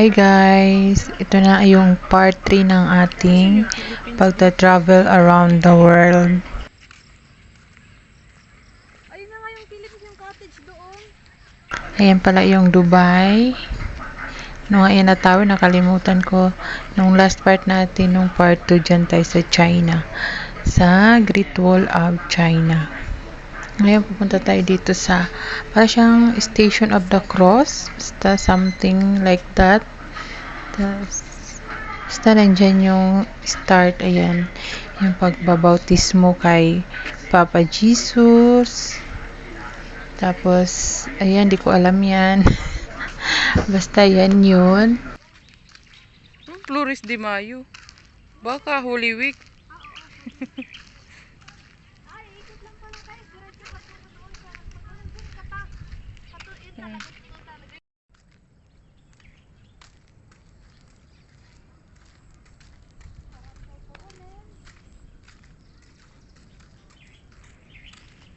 Hi guys! Ito na yung part 3 ng ating pagta-travel around the world. Ayun na nga yung Philippines, yung cottage doon. Ayan pala yung Dubai. Nung ayan na tayo, nakalimutan ko nung last part natin, nung part 2 dyan tayo sa China. Sa Great Wall of China. Ngayon pupunta tayo dito sa para siyang Station of the Cross. Basta something like that. Basta nandyan yung start. Ayan. Yung pagbabautismo kay Papa Jesus. Tapos, ayan, di ko alam yan. Basta yan yun. Flores de Mayo. Baka Holy Week. Ay, ikot lang pala tayo. Diretso ka doon doon sa patuloy ka pa. Patuloy talaga doon talaga.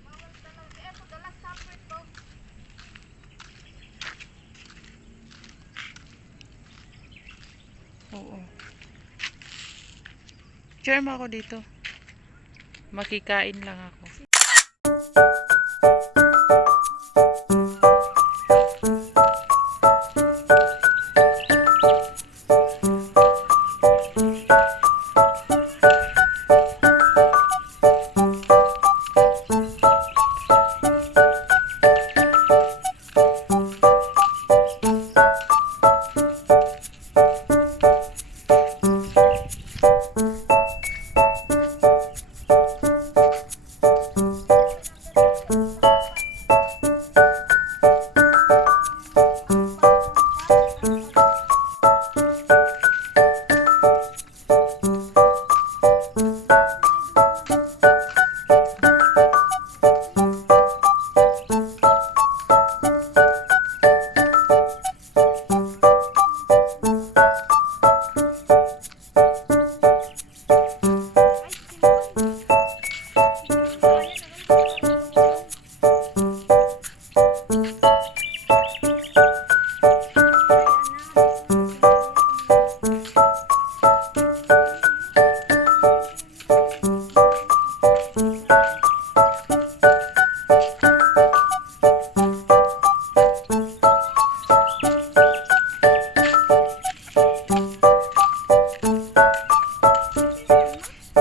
Bawal talaga. Eto, the last supper to. Oo. Charm ako dito. Makikain lang ako.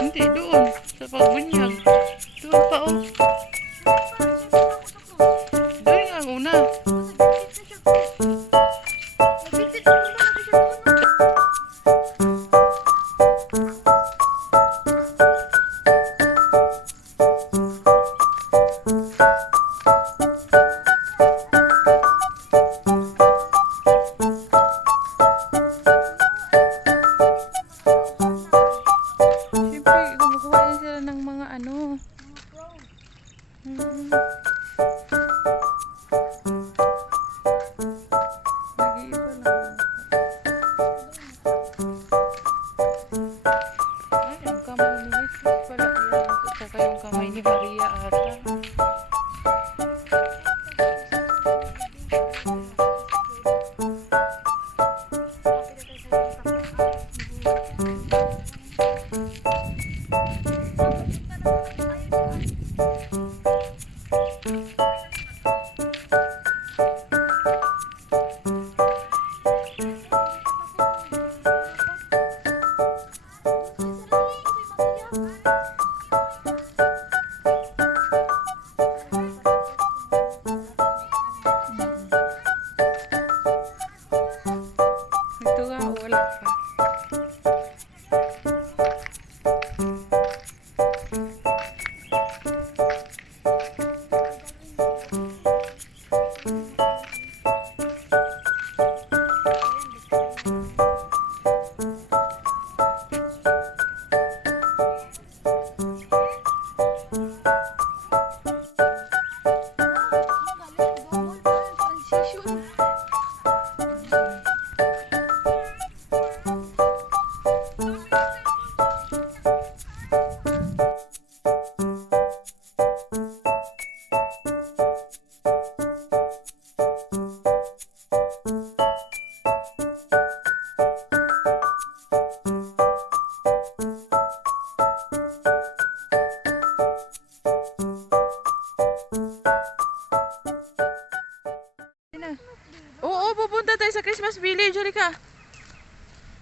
Hindi, doon. Sa pagbunyag. Doon pa, oh. Doon nga una. Nabitbit mo ba natin siya doon? Siyempre, kumukuha din sila ng mga ano. Nag-iiba lang. Ay, ang kamay ni Jesus pala. Yan, ang saka yung kamay ni Maria ata.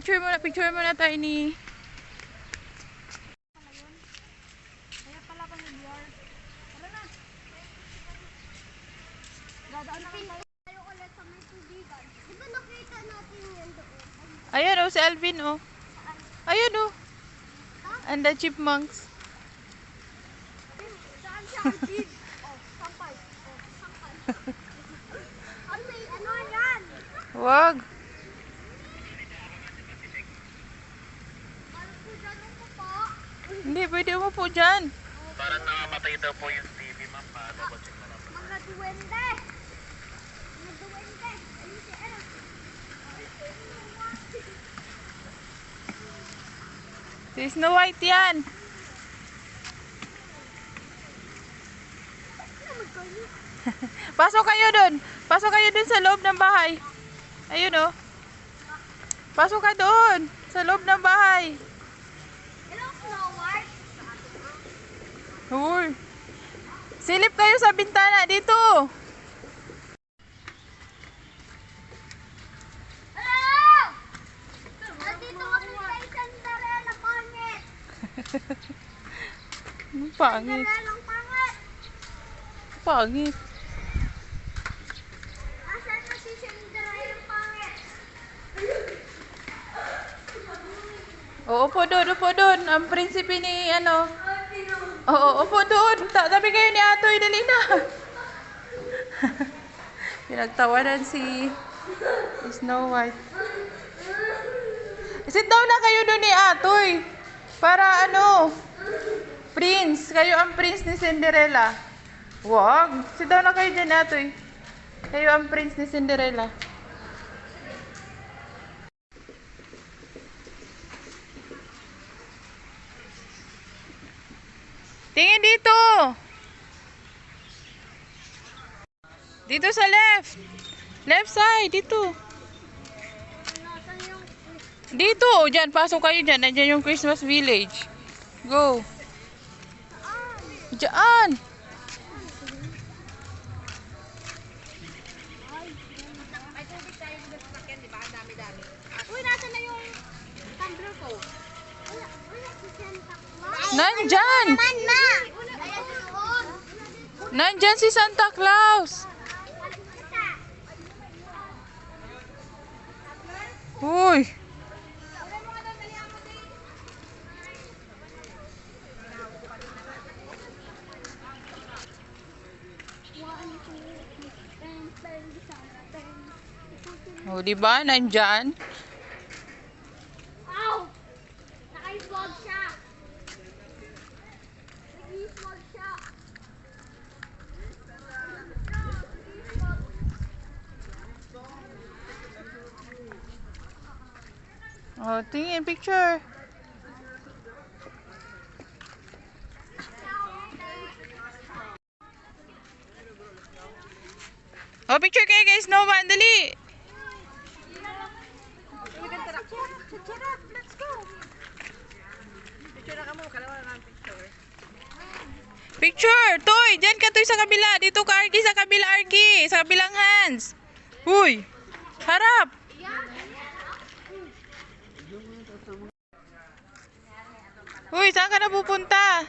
Picture muna tayo ni... Kaya pala pamilyar. Tara na. Dadaan na tayo ulit sa may tubigan. Di ba nakita natin yan doon? Ayan oh, si Alvin oh. Ayan oh. And the chipmunks. Saan siya ang kid? Oh, sampay. Oh, sampay. Ay, may ano yan? Wag. Ano po dyan ang papa? Hindi, pwede umupo dyan. Parang namamatay daw po yung TV, ma'am. Double check na lang. Mga duwende. Mga duwende. Ayun si ano. Si Snow White yan. Pasok kayo dun. Pasok kayo dun sa loob ng bahay. Ayun oh. Pasok ka doon. Sa loob ng bahay. Hello, Snow White. Uy. Silip kayo sa bintana dito. Hello! Nandito kami kay Cinderella, pangit. Pangit. Cinderella, pangit. Pangit. Asan na si Cinderella, pangit? Oo, upo doon. Ang prinsipe ni ano. Oo, upo doon. Tabi kayo ni Atoy, dali na. Pinagtawanan si Snow White. Sit down na kayo doon ni Atoy. Para ano, prince. Kayo ang prince ni Cinderella. Wag. Sit down na kayo dyan, Atoy. Kayo ang prince ni Cinderella. Tingin dito. Dito sa left. Left side, dito. Nasaan yung... Dito, dyan. Pasok kayo dyan. Nandiyan yung Christmas village. Go. Diyan. Uy, nasaan na yung tumbler ko? Wala si Santa Claus. Nandyan. Naman na! Ayan doon. Nandyan si Santa Claus. Uy. O, diba? Nandyan. Ow! Naka-vlog siya. Nag-vlog siya. O, tingin, picture. O, picture kayo guys. Snowman, dali. Let's go! Picture! Toy! Diyan ka, Toy, sa kabila. Dito ka, Arky, sa kabila, Arky. Sa kabilang hands. Uy! Harap! Uy, saan ka na pupunta?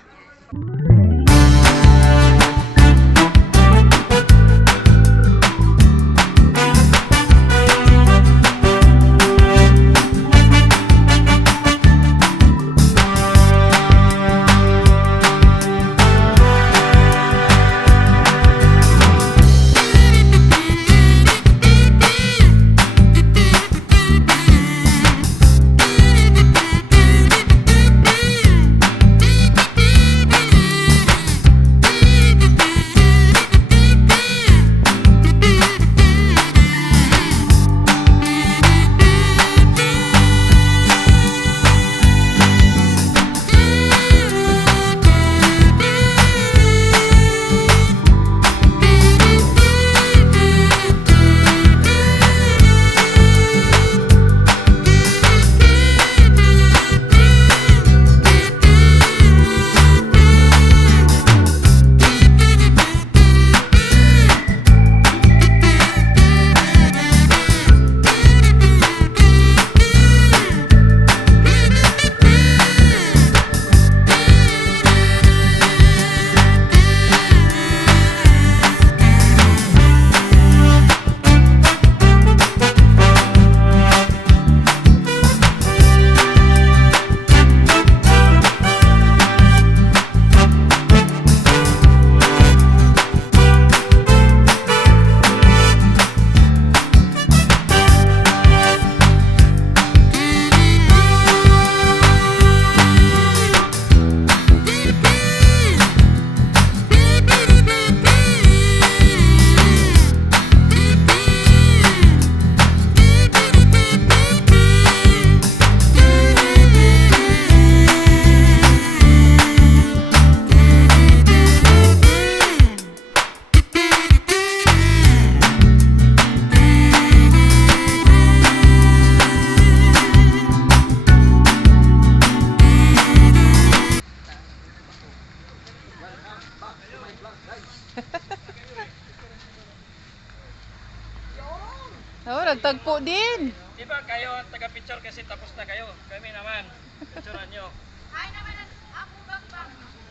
tagpo din. Di ba kayo ang taga-picture kasi tapos na kayo? Kami naman. Picturean nyo. Ay naman ako bang.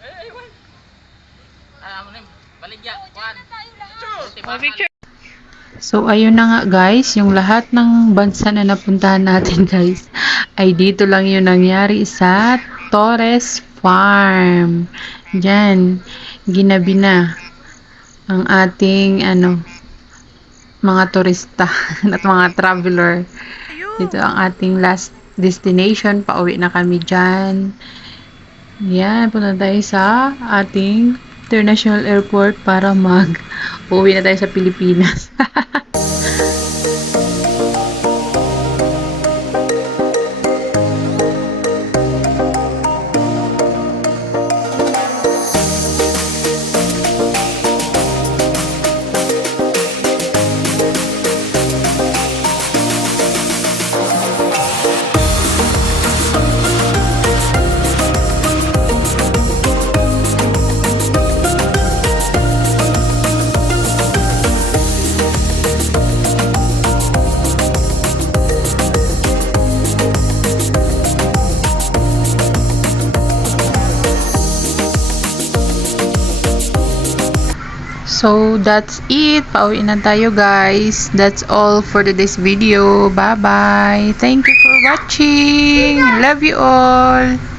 Aywan. Alam mo na, baligya. Juan. Picture. So, ayun na nga guys, yung lahat ng bansa na napuntahan natin guys, ay dito lang yung nangyari sa Torres Farm. Diyan, ginabi na ang ating mga turista at mga traveler. Dito ang ating last destination. Pauwi na kami dyan. Yan, punta tayo sa ating international airport para uwi na tayo sa Pilipinas. So, that's it. Pauwi na tayo, guys. That's all for today's video. Bye-bye. Thank you for watching. Love you all.